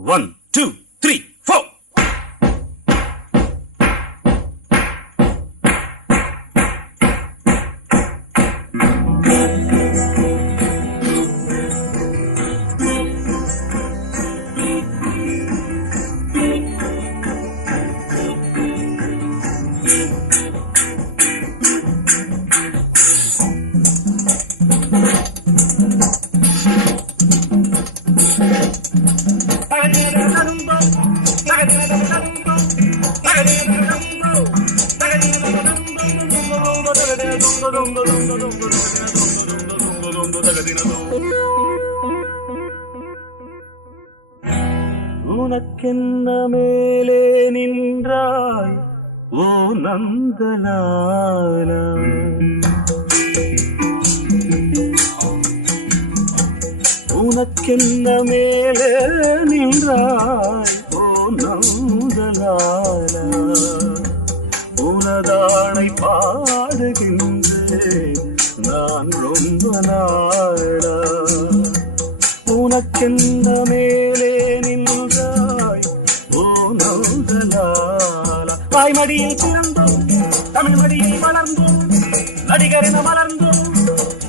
One, two, three, four. உனக்கென்ன மேலே நின்றாய் ஓ நந்தலாலா, உனக்கென்ன மேலே நின்றாய் ஓ நந்தலாலா, உனதானை பாடுகின்றேன் நான் ரொம்ப நாளா. உனக்கென்ன மேலே நின்றாய் ஓ நந்தலாலா. தாய்மடியில் பிறந்தோம், தமிழ் மடியில் வளர்ந்தோம், நடிகரென மலர்ந்தோம்,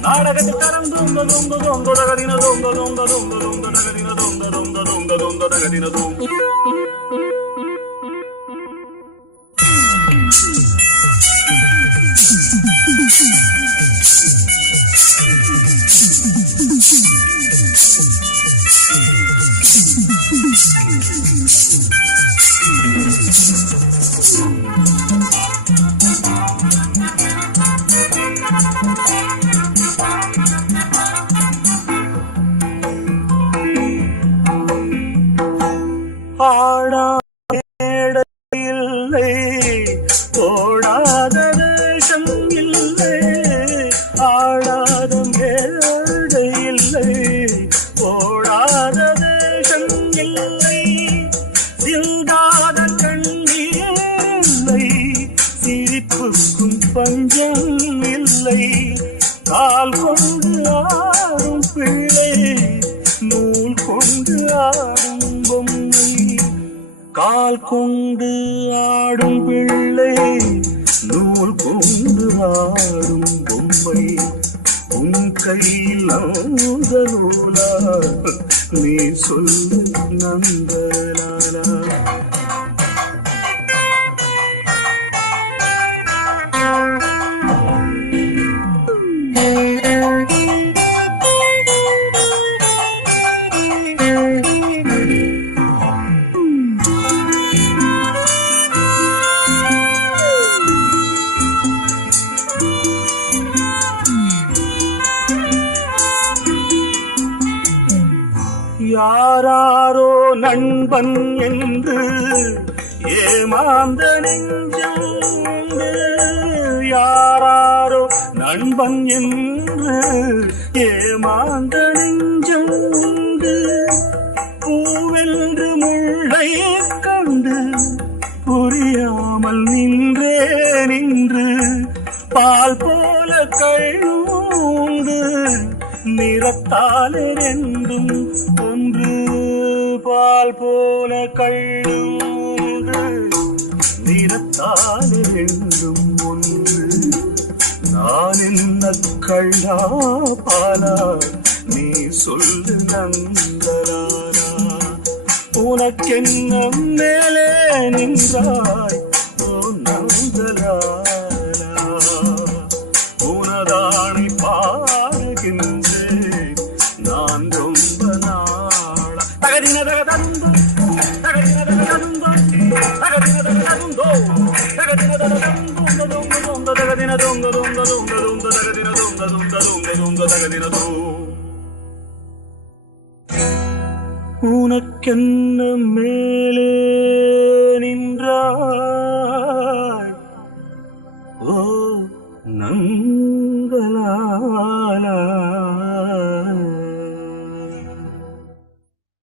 நாடகத்தில் கலந்தோம். தொங்க தொங்க தகதின தொங்க தொங்க தொங்க தொங்க தகதின தொங்க தொங்க தொங்க தொங்க தகதின தொங்க. இல்லை, ஓடாத தேசம் இல்லை, ஆடாத மேடை இல்லை, ஓடாத தேசம் இல்லை, சிந்தாத கண்ணீர் இல்லை, சிரிப்புக்கும் பஞ்சம் இல்லை, கால் கொண்டு ஆடும் பிள்ளை, நூல் கொண்டு ஆடும் பொம்மை, கால் கொண்டு ஆடும் பிள்ளை, நூல் கொண்டு ஆடும் பொம்மை, உன் கையில் அந்த நூலா, நீ சொல்லு நந்தலாலா. யாராரோ நண்பன் என்று ஏமாந்த நெஞ்சம் உண்டு, யாராரோ நண்பன் என்று ஏமாந்த நெஞ்சம் உண்டு, பூவென்று முள்ளை கண்டு புரியாமல் நின்று பால் போல கழுந்து, நிறத்தால் ரெண்டும் ஒன்று, பால் போல கழுந்து, நிறத்தால் ரெண்டும் ஒன்று, நான் என்ன கள்ளா பாலா, நீ சொல்லு நந்தலாலா. உனக்கென்ன மேலே நின்றாய் ஓ நந்தலாலா, உனதானை பாடுகின்றேன் நான் ரொம்ப நாளா. தகதின தகதந்தோ, தகதின தகதந்தோ, தகதின தகதந்தோ, தகதின தகதந்தோ, தொங்க தொங்க தகதின தொங்க தொங்க தொங்க தொங்க தகதின தொங்க தொங்க தொங்க தொங்க தகதின தொ. உனக்கென்ன மேலே